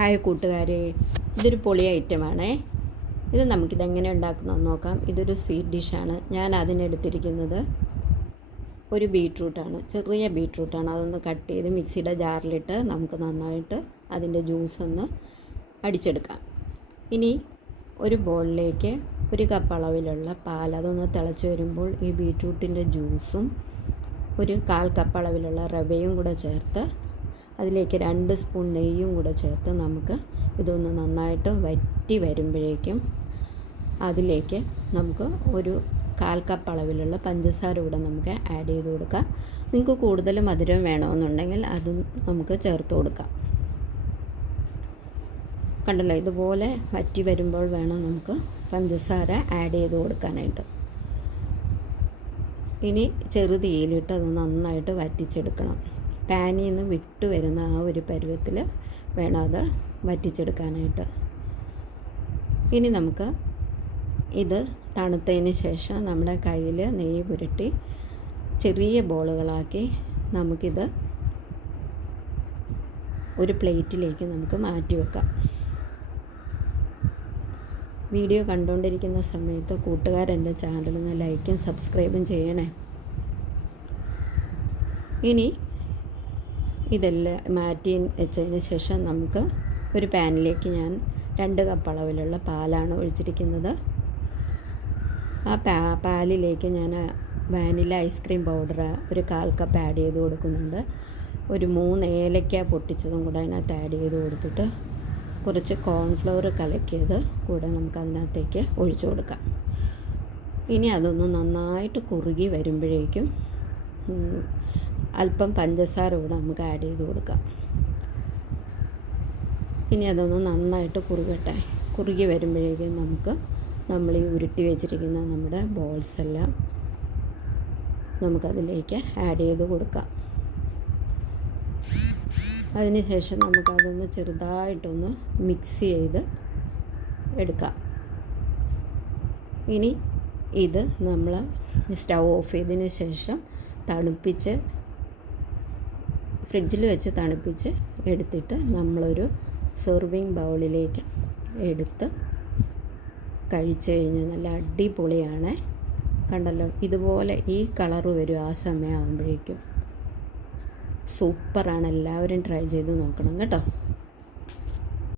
Hi കൂട്ടുകാരെ, ഇതൊരു പൊളി ഐറ്റമാണേ. ഇത് നമുക്കിതെങ്ങനെ ഉണ്ടാക്കുന്നതെന്ന് നോക്കാം. ഇതൊരു സ്വീറ്റ് ഡിഷാണ്. ഞാൻ അതിനെടുത്തിരിക്കുന്നത് ഒരു ബീട്രൂട്ടാണ്, ചെറിയ ബീട്രൂട്ടാണ്. അതൊന്ന് കട്ട് ചെയ്ത് മിക്സിയുടെ ജാറിലിട്ട് നമുക്ക് നന്നായിട്ട് അതിൻ്റെ ജ്യൂസൊന്ന് അടിച്ചെടുക്കാം. ഇനി ഒരു ബൗളിലേക്ക് 1 കപ്പ് അളവിലുള്ള പാൽ, അതൊന്ന് തിളച്ച് വരുമ്പോൾ ഈ ബീട്രൂട്ടിൻ്റെ ജ്യൂസും 1/4 കപ്പ് അളവിലുള്ള റവയും കൂടെ ചേർത്ത് അതിലേക്ക് 2 സ്പൂൺ നെയ്യും കൂടെ ചേർത്ത് നമുക്ക് ഇതൊന്ന് നന്നായിട്ട് വറ്റി വരുമ്പോഴേക്കും അതിലേക്ക് നമുക്ക് 1/4 കപ്പ് അളവിലുള്ള പഞ്ചസാര കൂടെ നമുക്ക് ആഡ് ചെയ്ത് കൊടുക്കാം. നിങ്ങൾക്ക് കൂടുതൽ മധുരം വേണമെന്നുണ്ടെങ്കിൽ അതും നമുക്ക് ചേർത്ത് കൊടുക്കാം. കണ്ടല്ലോ, ഇതുപോലെ വറ്റി വരുമ്പോൾ വേണം നമുക്ക് പഞ്ചസാര ആഡ് ചെയ്ത് കൊടുക്കാനായിട്ട്. ഇനി ചെറുതീയിലിട്ട് അത് നന്നായിട്ട് വറ്റിച്ചെടുക്കണം. പാനിൽ നിന്ന് വിട്ടു വരുന്ന ആ ഒരു പരുവത്തിൽ വേണം അത് വറ്റിച്ചെടുക്കാനായിട്ട്. ഇനി നമുക്ക് ഇത് തണുത്തതിന് ശേഷം നമ്മുടെ കയ്യിൽ നെയ്യ് പുരട്ടി ചെറിയ ബോളുകളാക്കി നമുക്കിത് ഒരു പ്ലേറ്റിലേക്ക് നമുക്ക് മാറ്റി വെക്കാം. വീഡിയോ കണ്ടുകൊണ്ടിരിക്കുന്ന സമയത്ത് കൂട്ടുകാരെൻ്റെ ചാനലൊന്ന് ലൈക്കും സബ്സ്ക്രൈബും ചെയ്യണേ. ഇനി ഇതെല്ലാം മാറ്റി വെച്ചതിന് ശേഷം നമുക്ക് ഒരു പാനിലേക്ക് ഞാൻ 2 കപ്പ് അളവിലുള്ള പാലാണ് ഒഴിച്ചിരിക്കുന്നത്. ആ പാലിലേക്ക് ഞാൻ vanilla ice cream powder 1/4 cup add ചെയ്ത് കൊടുക്കുന്നുണ്ട്. 3 ഏലക്ക പൊട്ടിച്ചതും കൂടെ അതിനകത്ത് ആഡ് ചെയ്ത് കൊടുത്തിട്ട് കുറച്ച് കോൺഫ്ലവർ കലക്കിയത് കൂടെ നമുക്കതിനകത്തേക്ക് ഒഴിച്ചു കൊടുക്കാം. ഇനി അതൊന്ന് നന്നായിട്ട് കുറുകി വരുമ്പോഴേക്കും അല്പം പഞ്ചസാര കൂടെ നമുക്ക് ആഡ് ചെയ്ത് കൊടുക്കാം. ഇനി അതൊന്ന് നന്നായിട്ട് കുറുകി വരുമ്പോഴേക്കും നമ്മൾ ഈ ഉരുട്ടി വെച്ചിരിക്കുന്ന നമ്മുടെ ബോൾസ് എല്ലാം നമുക്കതിലേക്ക് ആഡ് ചെയ്ത് കൊടുക്കാം. അതിനുശേഷം നമുക്കതൊന്ന് ചെറുതായിട്ടൊന്ന് മിക്സ് ചെയ്ത് എടുക്കാം. ഇനി ഇത് നമ്മൾ സ്റ്റൗ ഓഫ് ചെയ്തതിന് ശേഷം ഫ്രിഡ്ജിൽ വെച്ച് തണുപ്പിച്ച് എടുത്തിട്ട് നമ്മളൊരു സെർവിങ് ബൗളിലേക്ക് എടുത്ത് കഴിച്ചു കഴിഞ്ഞാൽ നല്ല അടിപൊളിയാണ്. കണ്ടല്ലോ, ഇതുപോലെ ഈ കളറ് വരും ആ സമയമാകുമ്പോഴേക്കും. സൂപ്പറാണ്. എല്ലാവരും ട്രൈ ചെയ്ത് നോക്കണം കേട്ടോ.